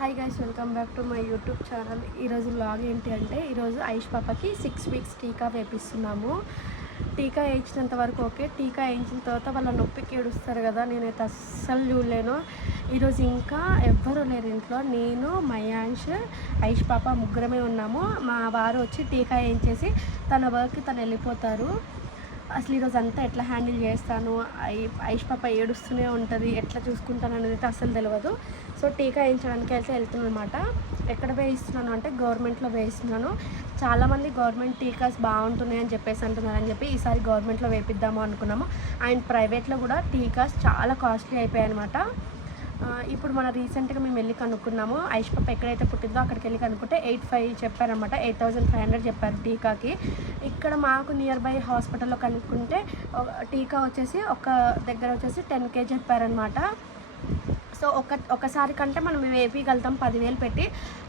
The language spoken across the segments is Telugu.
Hi guys welcome back to my YouTube channel ఈరోజు లాగ్ ఏంటి అంటే ఈరోజు ఆయుష్ పాపకి సిక్స్ వీక్స్ టీకా వేపిస్తున్నాము. టీకా వేయించినంత వరకు ఓకే టీకా వేయించిన తర్వాత వాళ్ళ నొప్పికి ఏడుస్తారు కదా నేనైతే అస్సలు చూడలేను. ఈరోజు ఇంకా ఎవ్వరూ లేరు ఇంట్లో. నేను మయాంష్ ఐష్ పాప ముగ్గురమే ఉన్నాము. మా వారు వచ్చి టీకా వేయించేసి తన వర్క్కి తను వెళ్ళిపోతారు. అసలు ఈరోజు అంతా ఎట్లా హ్యాండిల్ చేస్తాను? ఐ- ఐష్ పాప ఏడుస్తూనే ఉంటుంది. ఎట్లా చూసుకుంటాను అనేది అసలు తెలియదు సో టీకా వేయించడానికి అయితే వెళ్తున్నాను అనమాట ఎక్కడ వేయిస్తున్నాను అంటే గవర్నమెంట్లో వేయిస్తున్నాను. చాలామంది గవర్నమెంట్ టీకాస్ బాగుంటున్నాయి అని చెప్పేసి అంటున్నారని చెప్పి ఈసారి గవర్నమెంట్లో వేపిద్దాము అనుకున్నాము. అండ్ ప్రైవేట్లో కూడా టీకాస్ చాలా కాస్ట్లీ అయిపోయాయి అనమాట ఇప్పుడు మన రీసెంట్గా మేము వెళ్ళి కనుక్కున్నాము. ఐష్ పాప ఎక్కడైతే పుట్టిందో అక్కడికి వెళ్ళి కనుక్కుంటే ఎయిట్ ఫైవ్ చెప్పారనమాట ఎయిట్ థౌజండ్ ఫైవ్ హండ్రెడ్ చెప్పారు టీకాకి. ఇక్కడ మాకు నియర్ బై హాస్పిటల్లో కనుక్కుంటే టీకా వచ్చేసి ఒక దగ్గర వచ్చేసి టెన్ కే చెప్పారనమాట సో ఒక ఒకసారి కంటే మనం వేపీగలుగుతాం పదివేలు పెట్టి.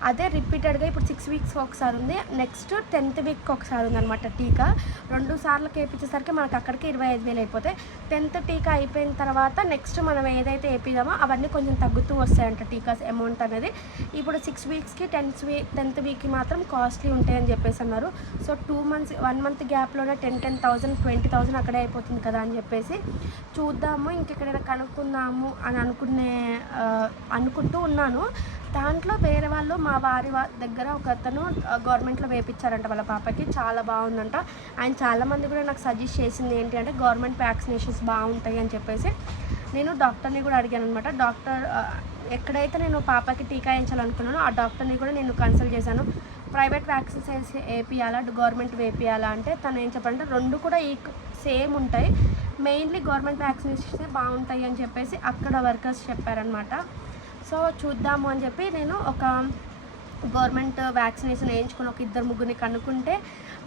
అదే రిపీటెడ్గా ఇప్పుడు సిక్స్ వీక్స్ ఒకసారి ఉంది. నెక్స్ట్ టెన్త్ వీక్ ఒకసారి ఉందన్నమాట టీకా. రెండు సార్లు వేయించేసరికి మనకు అక్కడికి ఇరవై ఐదు వేలు అయిపోతాయి. టెన్త్ టీకా అయిపోయిన తర్వాత నెక్స్ట్ మనం ఏదైతే వేపిదామో అవన్నీ కొంచెం తగ్గుతూ వస్తాయంట టీకాస్ అమౌంట్ అనేది. ఇప్పుడు సిక్స్ వీక్స్కి టెన్త్ వీక్ టెన్త్ వీక్కి మాత్రం కాస్ట్లీ ఉంటాయని చెప్పేసి అన్నారు. So two months one month గ్యాప్లోనే ten ten thousand twenty thousand అక్కడే అయిపోతుంది కదా అని చెప్పేసి. చూద్దాము ఇంకెక్కడైనా కనుక్కుందాము అని అనుకునే అనుకుంటూ ఉన్నాను. దాంట్లో వేరే వాళ్ళు మా వారి దగ్గర ఒక అతను గవర్నమెంట్లో వేపించారంట వాళ్ళ పాపకి. చాలా బాగుందంట. ఆయన చాలామంది కూడా నాకు సజెస్ట్ చేసింది ఏంటి అంటే గవర్నమెంట్ వ్యాక్సినేషన్స్ బాగుంటాయి అని చెప్పేసి నేను డాక్టర్ని కూడా అడిగాను అనమాట డాక్టర్ ఎక్కడైతే నేను పాపకి టీకా వేయించాలనుకున్నానో ఆ డాక్టర్ని కూడా నేను కన్సల్ట్ చేశాను. ప్రైవేట్ వ్యాక్సిన్స్ వేపియాలా? గవర్నమెంట్ వేపియాలా? అంటే తను ఏం చెప్పాలంటే రెండు కూడా ఈ సేమ్ ఉంటాయి. మెయిన్లీ గవర్నమెంట్ వ్యాక్సినేషన్స్ బాగుంటాయి అని చెప్పేసి అక్కడ వర్కర్స్ చెప్పారనమాట సో చూద్దాము అని చెప్పి నేను ఒక గవర్నమెంట్ వ్యాక్సినేషన్ వేయించుకుని ఒక ఇద్దరు ముగ్గురిని కనుక్కుంటే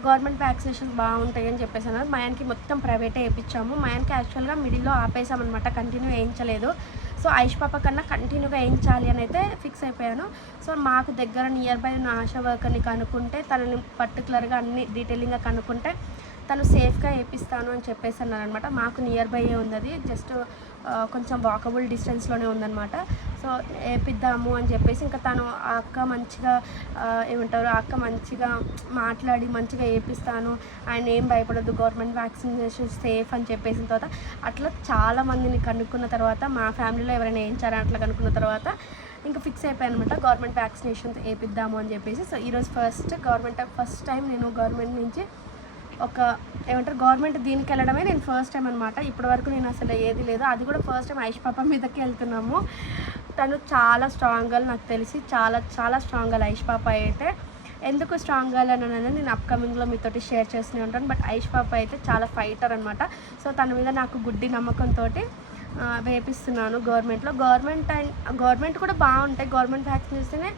గవర్నమెంట్ వ్యాక్సినేషన్ బాగుంటాయి అని చెప్పేసి అన్నారు. మయాన్కి మొత్తం ప్రైవేటే వేయించాము మయాన్కి యాక్చువల్గా మిడిల్లో ఆపేసామన్నమాట. కంటిన్యూ వేయించలేదు. సో ఐష్ పాప కన్నా కంటిన్యూగా వేయించాలి అని అయితే ఫిక్స్ అయిపోయాను. సో మాకు దగ్గర నియర్ బై ఉన్న ఆశా వర్కర్ని కనుక్కుంటే తనని పర్టికులర్గా అన్ని డీటెయిలింగ్గా కనుక్కుంటే తను సేఫ్గా వేపిస్తాను అని చెప్పేసి అన్నారనమాట. మాకు నియర్ బై ఉంది అది జస్ట్ కొంచెం వాకబుల్ డిస్టెన్స్లోనే ఉందన్నమాట సో వేపిద్దాము అని చెప్పేసి ఇంకా తను ఆ అక్క మంచిగా ఏమంటారు ఆ అక్క మంచిగా మాట్లాడి మంచిగా వేపిస్తాను. ఆయన ఏం భయపడదు గవర్నమెంట్ వ్యాక్సినేషన్ సేఫ్ అని చెప్పేసిన తర్వాత అట్లా చాలా మందిని కనుక్కున్న తర్వాత మా ఫ్యామిలీలో ఎవరైనా వేయించారని అట్లా కనుక్కున్న తర్వాత ఇంకా ఫిక్స్ అయిపోయాను అనమాట గవర్నమెంట్ వ్యాక్సినేషన్ వేపిద్దాము అని చెప్పేసి. సో ఈరోజు ఫస్ట్ గవర్నమెంట్ ఫస్ట్ టైం నేను గవర్నమెంట్ నుంచి ఒక ఏమంటారు గవర్నమెంట్ దీనికి వెళ్ళడమే నేను ఫస్ట్ టైం అనమాట ఇప్పటి వరకు నేను అసలు ఏది లేదు. అది కూడా ఫస్ట్ టైం ఐష్ పాప మీదకి వెళ్తున్నాము. తను చాలా స్ట్రాంగ్ గర్ల్ నాకు తెలిసి. చాలా చాలా స్ట్రాంగ్ గర్ల్ ఐష్ పాప అయితే. ఎందుకు స్ట్రాంగ్ గర్ల్ అని నేను అప్కమింగ్లో మీతోటి షేర్ చేస్తూనే ఉంటాను. బట్ ఐష్ పాప అయితే చాలా ఫైటర్ అనమాట సో తన మీద నాకు గుడ్డి నమ్మకంతో వేపిస్తున్నాను గవర్నమెంట్లో గవర్నమెంట్ అండ్ గవర్నమెంట్ కూడా బాగుంటాయి. గవర్నమెంట్ వ్యాక్సిన్ చేస్తేనే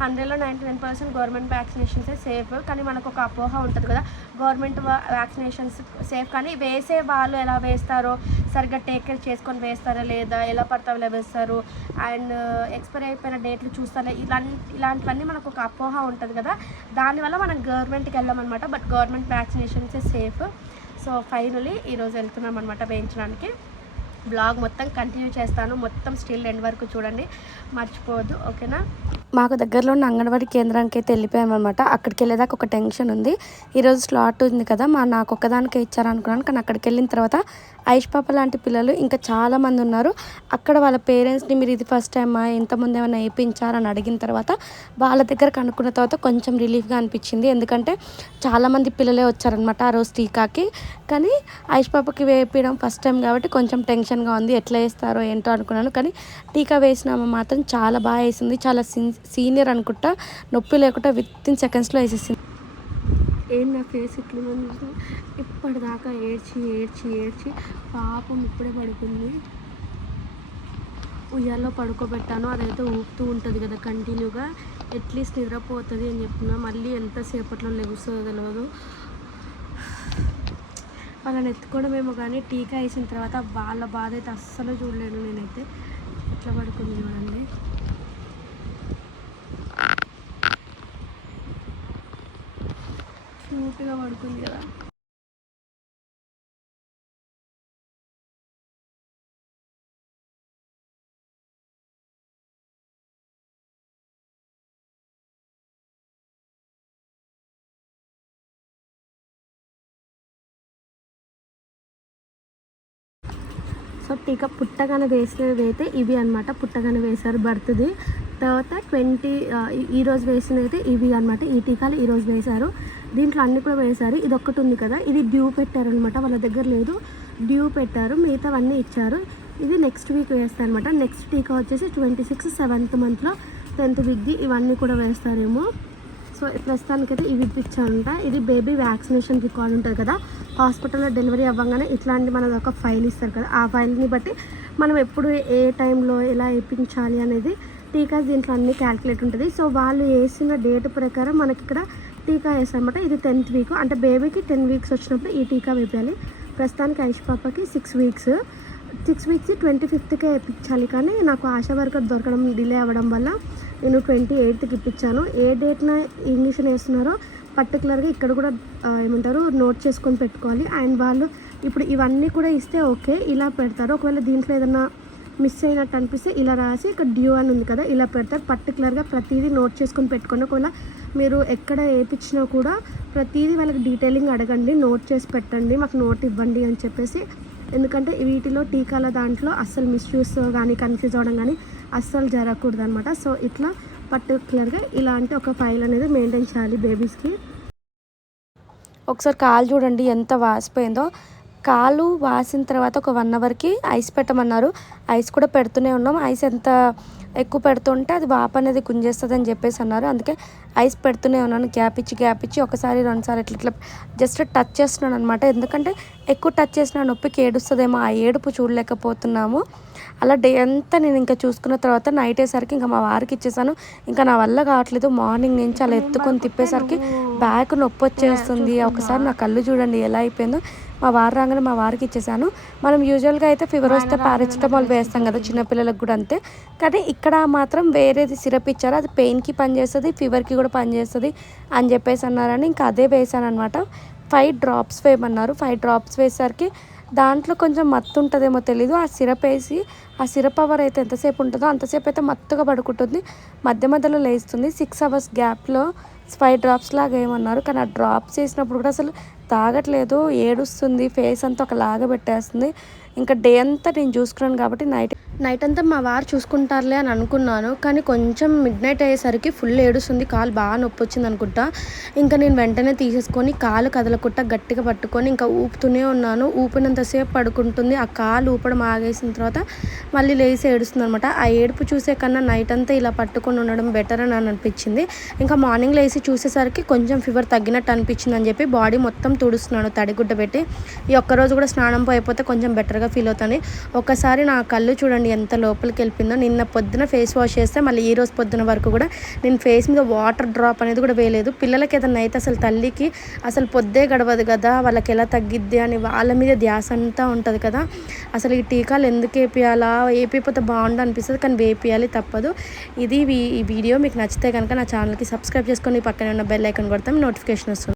హండ్రెడ్లో నైంటీ నైన్ పర్సెంట్ గవర్నమెంట్ వ్యాక్సినేషన్సే సేఫ్. కానీ మనకు ఒక అపోహ ఉంటుంది కదా గవర్నమెంట్ వ్యాక్సినేషన్స్ సేఫ్. కానీ వేసే వాళ్ళు ఎలా వేస్తారో సరిగ్గా టేక్ కేర్ చేసుకొని వేస్తారా లేదా ఎలా పడితే వేస్తారు అండ్ ఎక్స్పైర్ అయిపోయిన డేట్లు చూస్తారా ఇలాంటి ఇలాంటివన్నీ మనకు ఒక అపోహ ఉంటుంది కదా. దానివల్ల మనం గవర్నమెంట్కి వెళ్ళామన్నమాట బట్ గవర్నమెంట్ వ్యాక్సినేషన్సే సేఫ్. సో ఫైనలీ ఈరోజు వెళ్తున్నాం అనమాట వేయించడానికి. బ్లాగ్ మొత్తం కంటిన్యూ చేస్తాను మొత్తం స్టిల్ ఎండ్ వరకు చూడండి మర్చిపోవద్దు ఓకేనా? మాకు దగ్గరలో ఉన్న అంగన్వాడీ కేంద్రానికి అయితే వెళ్ళిపోయామన్నమాట. అక్కడికి వెళ్ళేదాకా ఒక టెన్షన్ ఉంది. ఈరోజు స్లాట్ ఉంది కదా మా నాకు ఒక్కదానికే ఇచ్చారనుకున్నాను. కానీ అక్కడికి వెళ్ళిన తర్వాత ఐష్ పాప లాంటి పిల్లలు ఇంకా చాలామంది ఉన్నారు. అక్కడ వాళ్ళ పేరెంట్స్ని మీరు ఇది ఫస్ట్ టైమా ఎంతమంది ఏమైనా వేయించారని అడిగిన తర్వాత వాళ్ళ దగ్గర కనుక్కున్న తర్వాత కొంచెం రిలీఫ్గా అనిపించింది. ఎందుకంటే చాలామంది పిల్లలే వచ్చారనమాట ఆ రోజు టీకాకి. కానీ ఐష్ పాపకి వేపించడం ఫస్ట్ టైం కాబట్టి కొంచెం టెన్షన్గా ఉంది. ఎట్లా వేస్తారో ఏంటో అనుకున్నాను. కానీ టీకా వేసినామా మాత్రం చాలా బాగా వేసింది. చాలా సీనియర్ అనుకుంటా నొప్పి లేకుండా విత్ ఇన్ సెకండ్స్లో వేసేసింది. ఏం నా ఫేస్ ఇట్లా ఉంది ఇప్పటిదాకా ఏడ్చి ఏడ్చి ఏడ్చి పాపం ఇప్పుడే పడుకుంది. ఉయ్యాల్లో పడుకోబెట్టాను అదైతే ఊపుతూ ఉంటుంది కదా కంటిన్యూగా అట్లీస్ట్ నిద్రపోతుంది అని చెప్తున్నా. మళ్ళీ ఎంతసేపట్లో లెగుస్తుందో తెలియదు వాళ్ళని ఎత్తుకోవడమేమో కానీ టీకా వేసిన తర్వాత వాళ్ళ బాధ అయితే అస్సలు చూడలేను నేనైతే. ఎట్లా పడుకుంది చూడండి. క్యూట్గా పడుకుంది కదా. సో టీకా పుట్టగానే వేసినవి అయితే ఇవి అనమాట పుట్టగానే వేశారు బర్త్ది తర్వాత ట్వంటీ ఈరోజు వేసినవి అయితే ఇవి అనమాట ఈ టీకాలు ఈరోజు వేశారు. దీంట్లో అన్ని కూడా వేశారు. ఇది ఒక్కటి ఉంది కదా. ఇది డ్యూ పెట్టారనమాట. వాళ్ళ దగ్గర లేదు. డ్యూ పెట్టారు. మిగతావన్నీ ఇచ్చారు. ఇది నెక్స్ట్ వీక్ వేస్తారు అనమాట నెక్స్ట్ టీకా వచ్చేసి ట్వంటీ సిక్స్ సెవెంత్ మంత్లో టెన్త్ వీక్ది ఇవన్నీ కూడా వేస్తారేమో. సో ప్రస్తుతానికైతే ఇవి ఇచ్చారంట ఇది బేబీ వ్యాక్సినేషన్ రికార్డ్ ఉంటుంది కదా. హాస్పిటల్లో డెలివరీ అవ్వగానే ఇట్లాంటి మనది ఒక ఫైల్ ఇస్తారు కదా. ఆ ఫైల్ని బట్టి మనం ఎప్పుడు ఏ టైంలో ఎలా ఇప్పించాలి అనేది టీకా దీంట్లో అన్ని క్యాల్కులేట్ ఉంటుంది. సో వాళ్ళు వేసిన డేట్ ప్రకారం మనకి ఇక్కడ టీకా వేస్తారనమాట ఇది టెన్త్ వీక్. అంటే బేబీకి టెన్ వీక్స్ వచ్చినప్పుడు ఈ టీకా వేయాలి. ప్రస్తుతానికి ఐష్ పాపకి six weeks. Six weeks twenty ఫిఫ్త్కే ఇప్పించాలి. కానీ నాకు ఆశా వర్కర్ దొరకడం డిలే అవ్వడం వల్ల నేను ట్వంటీ ఎయిత్కి ఇప్పించాను. ఏ డేట్న ఇంగ్లీషన్ వేస్తున్నారో పర్టికులర్గా ఇక్కడ కూడా ఏమంటారు నోట్ చేసుకొని పెట్టుకోవాలి. అండ్ వాళ్ళు ఇప్పుడు ఇవన్నీ కూడా ఇస్తే ఓకే. ఇలా పెడతారు. ఒకవేళ దీంట్లో ఏదన్నా మిస్ అయినట్టు అనిపిస్తే ఇలా రాసి ఇక్కడ డ్యూ అని ఉంది కదా ఇలా పెడతారు. పర్టికులర్గా ప్రతిదీ నోట్ చేసుకొని పెట్టుకోండి. ఒకవేళ మీరు ఎక్కడ వేయించినా కూడా ప్రతిదీ వాళ్ళకి డీటెయిలింగ్ అడగండి నోట్ చేసి పెట్టండి మాకు నోట్ ఇవ్వండి అని చెప్పేసి. ఎందుకంటే వీటిలో టీకాల దాంట్లో అస్సలు మిస్యూస్ కానీ కన్ఫ్యూజ్ అవ్వడం కానీ అస్సలు జరగకూడదు అనమాట సో ఇట్లా పర్టికులర్గా ఇలాంటి ఒక ఫైల్ అనేది మెయింటైన్ చేయాలి బేబీస్కి ఒకసారి కాలు చూడండి ఎంత వాసిపోయిందో. కాలు వాసిన తర్వాత ఒక వన్ అవర్కి ఐస్ పెట్టమన్నారు. ఐస్ కూడా పెడుతూనే ఉన్నాం. ఐస్ ఎంత ఎక్కువ పెడుతుంటే అది వాపు అనేది గుంజేస్తుంది అని చెప్పేసి అన్నారు. అందుకే ఐస్ పెడుతూనే ఉన్నాను. గ్యాప్ ఇచ్చి గ్యాప్ ఇచ్చి ఒకసారి రెండుసార్లు ఇట్లా ఇట్లా జస్ట్ టచ్ చేస్తున్నాను అనమాట ఎందుకంటే ఎక్కువ టచ్ చేసిన నొప్పికి ఏడుస్తుందేమో. ఆ ఏడుపు చూడలేకపోతున్నాము. అలా డే అంతా నేను ఇంకా చూసుకున్న తర్వాత నైట్ అయ్యేసరికి ఇంకా మా వారికి ఇచ్చేసాను. ఇంకా నా వల్ల కావట్లేదు. మార్నింగ్ నుంచి అలా ఎత్తుకొని తిప్పేసరికి బ్యాక్ నొప్పి వచ్చేస్తుంది ఒకసారి నా కళ్ళు చూడండి ఎలా అయిపోయిందో. మా వారు రాగానే మా వారికి ఇచ్చేసాను. మనం యూజువల్గా అయితే ఫీవర్ వస్తే పారాసిటమాల్ వేస్తాం కదా చిన్నపిల్లలకు కూడా అంతే. కానీ ఇక్కడ మాత్రం వేరేది సిరప్ ఇచ్చారు. అది పెయిన్కి పనిచేస్తుంది ఫీవర్కి కూడా పనిచేస్తుంది అని చెప్పేసి అన్నారని ఇంకా అదే వేసాను అనమాట ఫైవ్ డ్రాప్స్ వేయమన్నారు. ఫైవ్ డ్రాప్స్ వేసరికి దాంట్లో కొంచెం మత్తు ఉంటుందేమో తెలీదు. ఆ సిరప్ వేసి ఆ సిరప్ అవర్ అయితే ఎంతసేపు ఉంటుందో అంతసేపు అయితే మత్తుగా పడుకుంటుంది. మధ్య మధ్యలో లేస్తుంది. సిక్స్ అవర్స్ గ్యాప్లో ఫైవ్ డ్రాప్స్ లాగా ఏమన్నారు కానీ ఆ డ్రాప్స్ వేసినప్పుడు కూడా అసలు తాగట్లేదు ఏడుస్తుంది ఫేస్ అంతా ఒకలాగా పెట్టేస్తుంది. ఇంకా డే అంతా నేను చూసుకున్నాను కాబట్టి నైట్ నైట్ అంతా మా వారు చూసుకుంటారులే అని అనుకున్నాను. కానీ కొంచెం మిడ్ నైట్ అయ్యేసరికి ఫుల్ ఏడుస్తుంది. కాలు బాగా నొప్పి వచ్చింది అనుకుంటా. ఇంకా నేను వెంటనే తీసేసుకొని కాలు కదలకుండా గట్టిగా పట్టుకొని ఇంకా ఊపుతూనే ఉన్నాను. ఊపినంతసేపు పడుకుంటుంది. ఆ కాలు ఊపడం ఆగేసిన తర్వాత మళ్ళీ లేచి ఏడుస్తుంది అనమాట ఆ ఏడుపు చూసే కన్నా నైట్ అంతా ఇలా పట్టుకొని ఉండడం బెటర్ అని అని అనిపించింది. ఇంకా మార్నింగ్ లేచి చూసేసరికి కొంచెం ఫీవర్ తగ్గినట్టు అనిపించింది అని చెప్పి బాడీ మొత్తం తుడుస్తున్నాను. తడిగుడ్డ పెట్టి ఈ ఒక్కరోజు కూడా స్నానం అయిపోతే కొంచెం బెటర్గా ఫీల్ అవుతాను ఒకసారి నా కళ్ళు చూడండి ఎంత లోపలికి వెళ్ళిపోయిందో. నిన్న పొద్దున ఫేస్ వాష్ చేస్తే మళ్ళీ ఈ రోజు పొద్దున వరకు కూడా నేను ఫేస్ మీద వాటర్ డ్రాప్ అనేది కూడా వేయలేదు. పిల్లలకి ఏదైనా అయితే అసలు తల్లికి అసలు పొద్దే గడవదు కదా వాళ్ళకి ఎలా తగ్గిద్ది అని వాళ్ళ మీద ధ్యాస అంతా ఉంటుంది కదా. అసలు ఈ టీకాలు ఎందుకు వేపియాలా? వేపిపోతే బాగుండు అనిపిస్తుంది కానీ వేపియాలి తప్పదు. ఇది ఈ వీడియో. మీకు నచ్చితే కనుక నా ఛానల్కి సబ్స్క్రైబ్ చేసుకొని పక్కనే ఉన్న బెల్ ఐకన్ కొడతాం. నోటిఫికేషన్ వస్తుంది.